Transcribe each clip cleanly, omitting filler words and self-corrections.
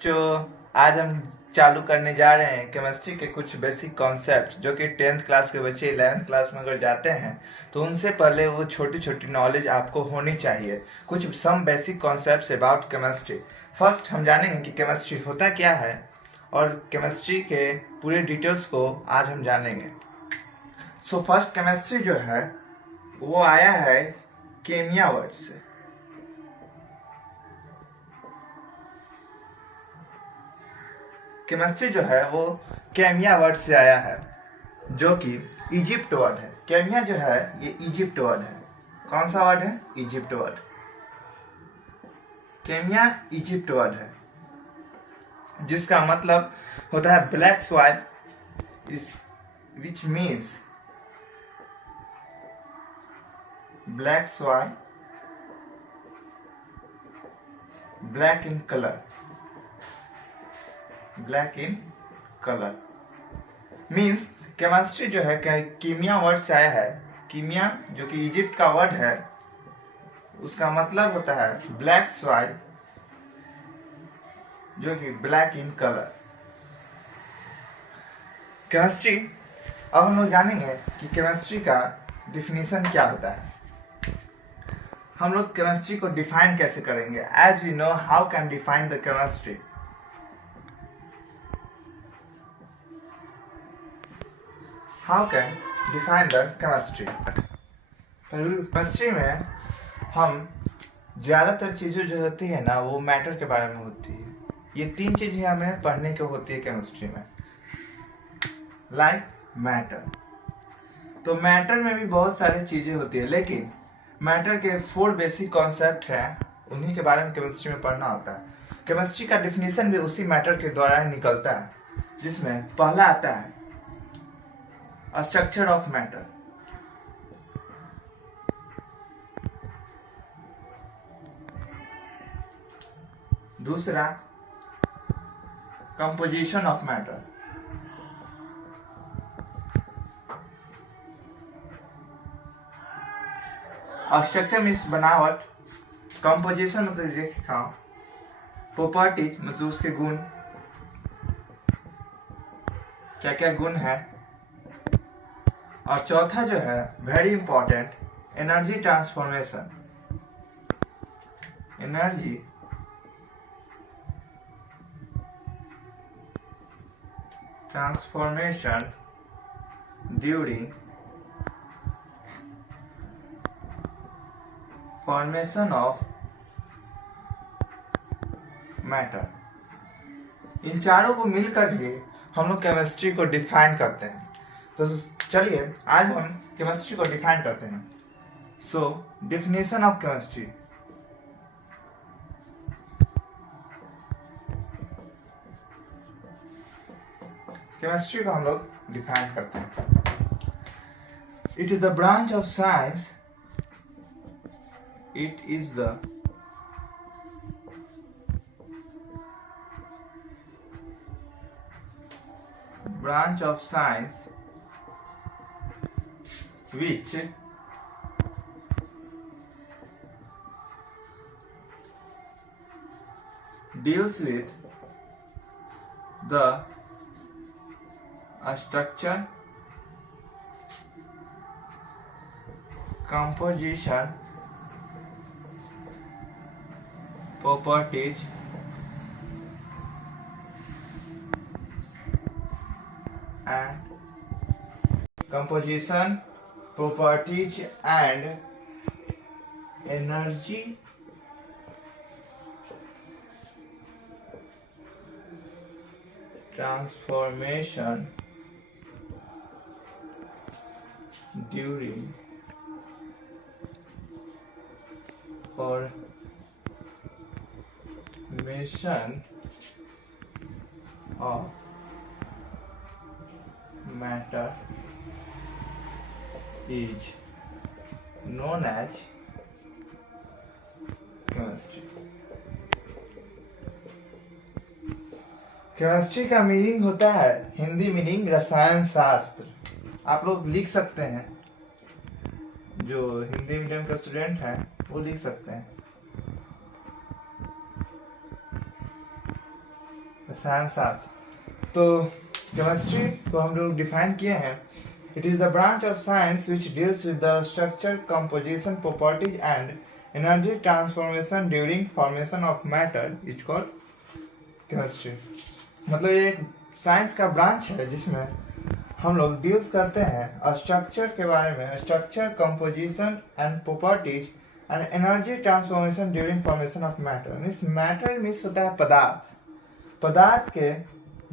बच्चों, आज हम चालू करने जा रहे हैं केमिस्ट्री के कुछ बेसिक कॉन्सेप्ट जो कि 10th क्लास के बच्चे 11th क्लास में अगर जाते हैं तो उनसे पहले वो छोटी छोटी नॉलेज आपको होनी चाहिए। कुछ some basic concepts about chemistry. First हम जानेंगे कि केमिस्ट्री होता क्या है और केमिस्ट्री के पूरे डिटेल्स को आज हम जानेंगे। सो फर्स्ट केमिस्ट्री जो है वो आया है केमिया वर्ड से। केमिस्ट्री जो है वो केमिया वर्ड से आया है जो कि इजिप्ट वर्ड है। केमिया जो है ये इजिप्ट वर्ड है। कौन सा वर्ड है? Egypt word. केमिया इजिप्ट वर्ड है जिसका मतलब होता है black soil, which means black soil, black in colour, black in colour means chemistry जो है कीमिया वर्ड से आया है। कीमिया जो कि इजिप्ट का वर्ड है उसका मतलब होता है ब्लैक सॉइल जो कि ब्लैक इन कलर। केमिस्ट्री, अब हम लोग जानेंगे कि केमिस्ट्री का डिफिनीशन क्या होता है। हम लोग केमिस्ट्री को डिफाइन कैसे करेंगे। As we know how can define the chemistry. How can define the chemistry? Chemistry में हम ज़्यादातर चीज़ें जो होती है ना वो मैटर के बारे में होती है। ये तीन चीज़ें हमें पढ़ने की होती है केमिस्ट्री में। लाइक मैटर, तो मैटर में भी बहुत सारी चीज़ें होती है लेकिन मैटर के 4 बेसिक कॉन्सेप्ट हैं, उन्हीं के बारे में केमिस्ट्री में पढ़ना होता है। केमिस्ट्री का डिफिनीशन भी उसी मैटर के द्वारा ही निकलता है जिसमें पहला आता है स्ट्रक्चर ऑफ मैटर। दूसरा composition of matter. Structure means बनावट, कंपोजिशन मतलब रेखा, प्रॉपर्टीज मतलब उसके गुण, क्या क्या गुण है, और चौथा जो है very important energy transformation. Energy transformation during formation of matter. इन चारों को मिलकर ही हम लोग केमिस्ट्री को डिफाइन करते हैं। तो चलिए आज हम केमिस्ट्री को डिफाइन करते हैं। सो डिफिनेशन ऑफ केमिस्ट्री। केमिस्ट्री को हम लोग डिफाइन करते हैं। It is the branch of science, it is the branch of science which deals with the structure, composition, properties, and energy transformation during formation of matter is known as chemistry. Chemistry का meaning होता है Hindi meaning रसायन शास्त्र। आप लोग लिख सकते हैं, जो हिंदी मीडियम का स्टूडेंट हैं वो लिख सकते हैं। रसायन शास्त्र। तो केमिस्ट्री को हम लोग डिफाइन किए हैं, it is the branch of science which deals with the structure, composition, properties and energy transformation during formation of matter is called chemistry. मतलब ये एक साइंस का ब्रांच है जिसमें हम लोग डील्स करते हैं स्ट्रक्चर के बारे में, structure, composition and properties and energy transformation during formation of matter. Means matter means होता है पदार्थ, पदार्थ के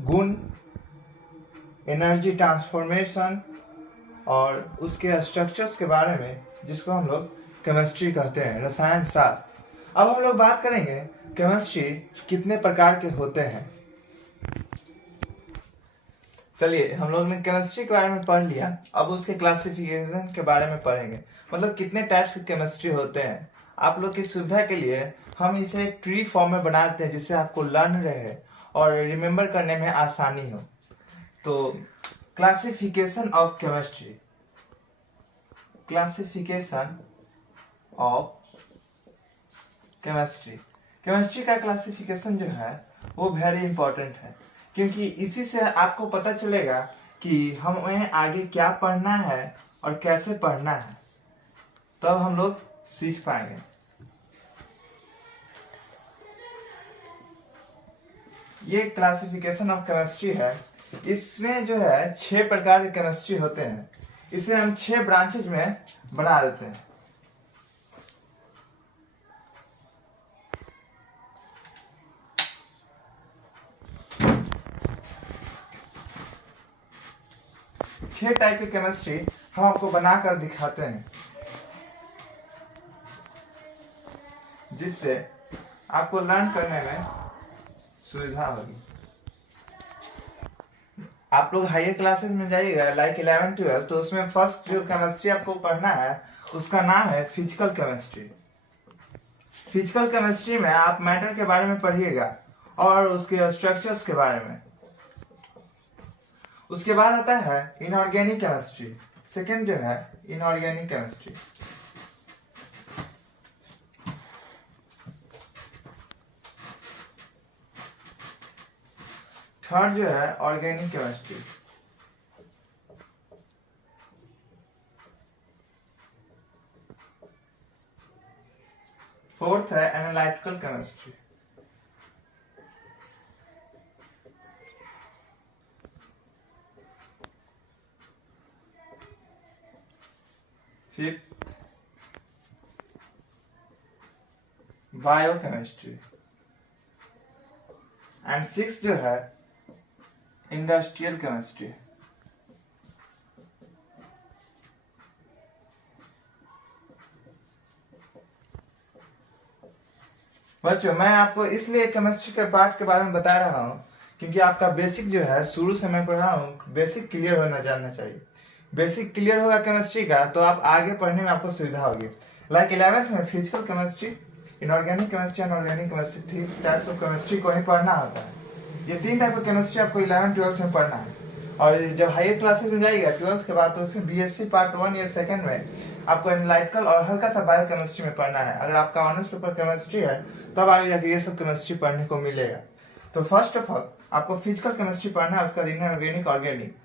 गुण, एनर्जी ट्रांसफॉर्मेशन और उसके स्ट्रक्चर्स के बारे में, जिसको हम लोग केमिस्ट्री कहते हैं, रसायन शास्त्र। अब हम लोग बात करेंगे केमिस्ट्री कितने प्रकार के होते हैं। चलिए, हम लोग ने केमिस्ट्री के बारे में पढ़ लिया, अब उसके क्लासिफिकेशन के बारे में पढ़ेंगे, मतलब कितने टाइप्स के केमिस्ट्री होते हैं। आप लोग की सुविधा के लिए हम इसे एक ट्री फॉर्म में बना देते हैं जिससे आपको लर्न रहे और रिमेम्बर करने में आसानी हो। तो classification of chemistry, classification of chemistry, chemistry का क्लासिफिकेशन जो है वो वेरी इंपॉर्टेंट है, क्योंकि इसी से आपको पता चलेगा कि हमें आगे क्या पढ़ना है और कैसे पढ़ना है, तब हम लोग सीख पाएंगे। ये क्लासिफिकेशन ऑफ केमिस्ट्री है, इसमें जो है 6 प्रकार के केमिस्ट्री होते हैं, इसे हम 6 ब्रांचेज में बना देते हैं। छह टाइप के केमिस्ट्री हम आपको बनाकर दिखाते हैं, जिससे आपको लर्न करने में सुविधा होगी। आप लोग हायर क्लासेस में जाइएगा, लाइक 11 12, तो उसमें फर्स्ट जो केमिस्ट्री आपको पढ़ना है उसका नाम है फिजिकल केमिस्ट्री। फिजिकल केमिस्ट्री में आप मैटर के बारे में पढ़िएगा और उसके स्ट्रक्चर्स के बारे में। उसके बाद आता है इनऑर्गेनिक केमिस्ट्री, सेकंड जो है इनऑर्गेनिक केमिस्ट्री। थर्ड जो है ऑर्गेनिक केमिस्ट्री। फोर्थ है analytical chemistry. Fifth biochemistry and six जो है इंडस्ट्रियल केमिस्ट्री। बच्चों, मैं आपको इसलिए केमिस्ट्री के पार्ट के बारे में बता रहा हूँ क्योंकि आपका बेसिक जो है शुरू से मैं पढ़ा हूँ, बेसिक क्लियर होना जानना चाहिए। बेसिक क्लियर होगा केमिस्ट्री का तो आप आगे पढ़ने में आपको सुविधा होगी। लाइक 11th में physical chemistry, inorganic chemistry and organic chemistry, 3 types of chemistry को ही पढ़ना होता है। ये 3 टाइप का केमिस्ट्री आपको 11 12 में पढ़ना है। और जब हायर क्लासेस में जाइएगा 12th के बाद, तो उसके बीएससी पार्ट 1 या 2 में आपको एनालिटिकल और हल्का सा बायो केमिस्ट्री में पढ़ना है। अगर आपका ऑनर्स पेपर केमिस्ट्री है तब आगे जाके ये सब केमिस्ट्री पढ़ने को मिलेगा। तो फर्स्ट ऑफ ऑल आपको फिजिकल केमिस्ट्री पढ़ना है, उसका इनऑर्गेनिक, ऑर्गेनिक।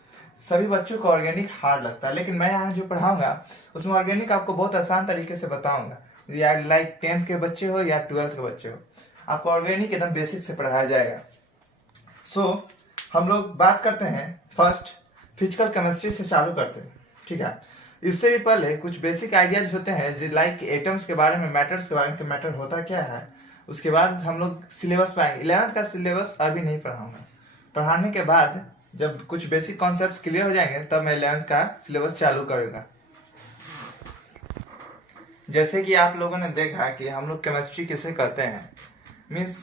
सभी बच्चों को ऑर्गेनिक हार्ड लगता है, लेकिन मैं यहाँ जो पढ़ाऊंगा उसमें ऑर्गेनिक आपको बहुत आसान तरीके से बताऊंगा। या लाइक 10th के बच्चे हो या 12th के बच्चे हो, आपको ऑर्गेनिक एकदम बेसिक से पढ़ाया जाएगा। सो हम लोग बात करते हैं फर्स्ट फिजिकल केमिस्ट्री से चालू करते हैं, ठीक है। इससे भी पहले कुछ बेसिक आइडियाज होते हैं लाइक एटम्स के बारे में, मैटर्स के बारे में कि मैटर होता क्या है। उसके बाद हम लोग सिलेबस पाएंगे। 11th का सिलेबस अभी नहीं पढ़ाऊंगा, पढ़ाने के बाद जब कुछ बेसिक कॉन्सेप्ट्स क्लियर हो जाएंगे तब मैं 11th का सिलेबस चालू करूंगा। जैसे कि आप लोगों ने देखा कि हम लोग केमिस्ट्री किसे कहते हैं, मीन्स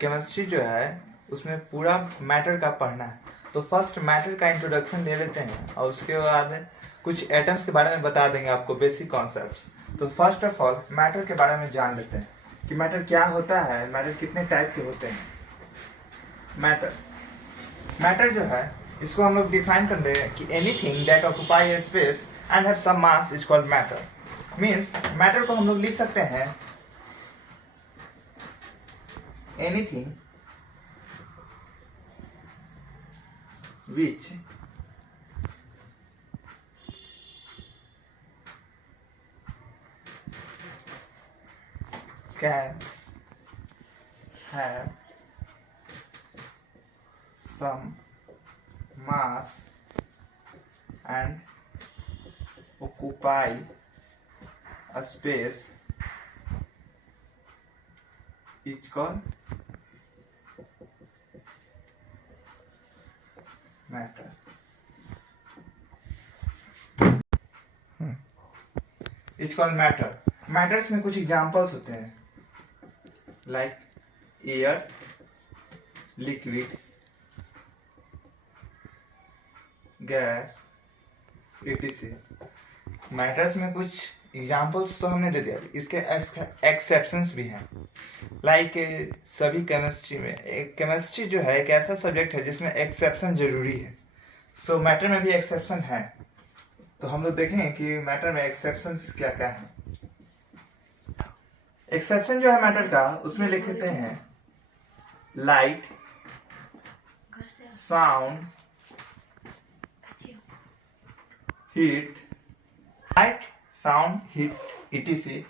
केमिस्ट्री जो है उसमें पूरा मैटर का पढ़ना है। तो फर्स्ट मैटर का इंट्रोडक्शन ले लेते हैं और उसके बाद कुछ एटम्स के बारे में बता देंगे आपको बेसिक कॉन्सेप्ट्स। तो फर्स्ट ऑफ ऑल मैटर के बारे में जान लेते हैं कि मैटर क्या होता है, मैटर कितने टाइप के होते हैं। मैटर जो है इसको हम लोग डिफाइन कर देंगे कि anything that occupy a space and have some mass is called matter. Means matter को हम लोग लिख सकते हैं anything which can have some mass and occupy a space is called matter. It's called matter. Matters में कुछ examples होते हैं like air, liquid, gas, etc. Matters में कुछ एग्जांपल्स तो हमने दे दिया, इसके एक्सेप्शंस भी हैं लाइक सभी केमिस्ट्री में केमिस्ट्री जो है एक ऐसा सब्जेक्ट है जिसमें एक्सेप्शन जरूरी है। सो मैटर में भी एक्सेप्शन है, तो हम लोग देखें कि मैटर में एक्सेप्शन क्या क्या है। एक्सेप्शन जो है मैटर का उसमें लिख लेते हैं light, sound, heat, light, sound, heat, etc.